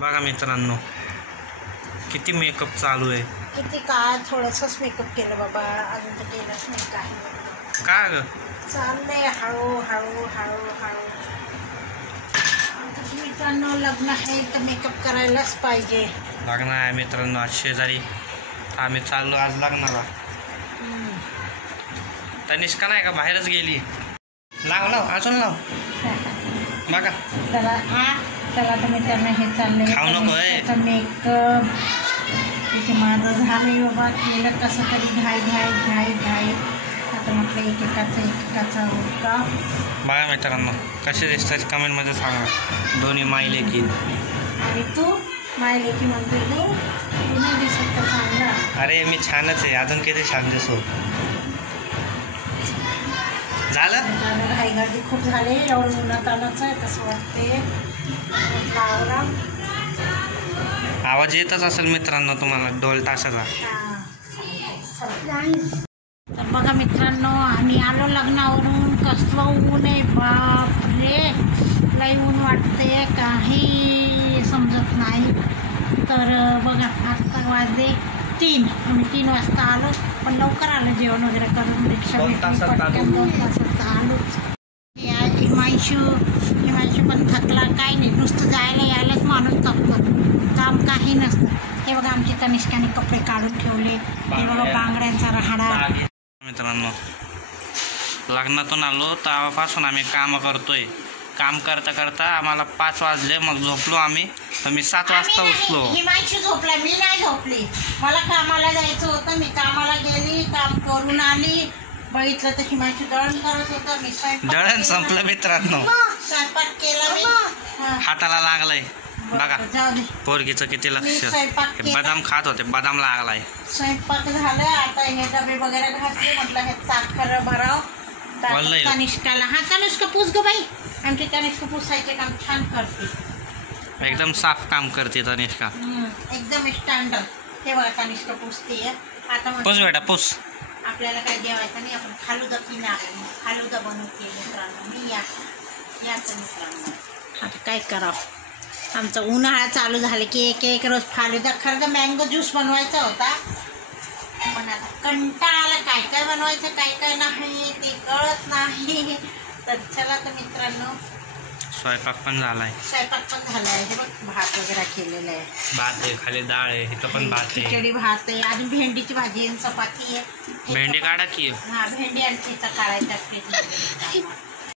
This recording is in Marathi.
बघा मित्रांनो किती मेकअप चालू आहे. किती काय थोडंसंच मेकअप केलं बाबा, अजून तर केलंच नाही काही. का ग चाललंय हळू हळू हळू हळू. मित्रांनो लग्न आहे तर मेकअप करायलाच पाहिजे. लग्न आहे मित्रांनो आज शेजारी, आम्ही चाललो आज लग्नाला. तनिष्का नाही का बाहेरच गेली. लाव लाव अजून लाव बघा. चला तर मित्रांनो हे चाललंय खाऊ नको मेकअप. तिथे माझं झालंय बाबा, केलं कसं तरी घाई घाई घाई घाई. आता म्हटलं एकेकाचा हुक्का. बघा मित्रांनो कसे दिसतात कमेंटमध्ये सांगा. दोन्ही माई लेकी. आणि तू माई लेकी म्हणते तू नाही दिसत तर चांगला. अरे मी छानच आहे, अजून किती छान दिसू. झालं घाई गर्दी खूप झाले, एवढं उन्हात आलंच आहे तसं वाटते. आवाज येतच असेल मित्रांनो तुम्हाला ढोल ताशाचा. तर बघा मित्रांनो आम्ही आलो लग्नावरून. कसलं ऊन आहे बाप रे, लई ऊन वाटते, काही समजत नाही. तर बघा आता वाजले 3. आम्ही 3 वाजता आलो, पण लवकर आलो जेवण वगैरे करून. रिक्षा पटकन 2 तासात आलोच. हिमांशू पण थकला. काही नाही, नुसतं जायला यायलाच माणूस थकतो, काम काही नसतं. हे बघा आमची तनिष्काने कपडे काढून ठेवले. हे बघा बांगड्यांचा राहाडा. मित्रांनो लग्नातून आलो तेव्हापासून आम्ही काम करतोय. काम करता करता आम्हाला 5 वाजले, मग झोपलो आम्ही. तर मी 7 वाजता उठलो. हिमांशू झोपला, मी नाही झोपली. मला कामाला जायचं होतं, मी कामाला गेली, काम करून आली. बघितलं तर हिमांशू दळण करत होता. मी दळण संपलं मित्रांनो. स्वयंपाक केला मी. हाताला लागलाय बघा. पोरगीचं किती लक्ष. बदाम खात होते, बदाम लागलाय. स्वयंपाक झालं, आता हे डबे वगैरे घातले. म्हटलं हे साखर भराव तनिष्काला. हा तनिष्का पूस ग बाई, आमची तनिष्का पुसायचे काम छान करते. एकदम साफ काम करते तनिष्का, एकदम स्टँडर्ड. हे बघा तनिष्का पुसते. आता पुस बेटा पुस. आपल्याला काय जेवायचं नाही, आपण फालुदा पिणार. फालुदा बनवते मित्रांनो मी. याचं मित्रांनो आता काय करावं, आमचा उन्हाळा चालू झाला की एक रोज फालुदा. खरं तर मँगो ज्यूस बनवायचा होता, पण आता कंटाळाला काय काय बनवायचं काय काय नाही ते कळत नाही. तर चला तर मित्रांनो स्वयंपाक पण झालाय. स्वयंपाक पण झालाय. हे बघ भात वगैरे केलेलं आहे. भात आहे, खाली डाळ आहे, इथं पण भात आहे, खिचडी भात आहे, अजून भेंडीची भाजी आहे, चपाती आहे. भेंडी काढा की. हा भेंडी आणि काढायचा.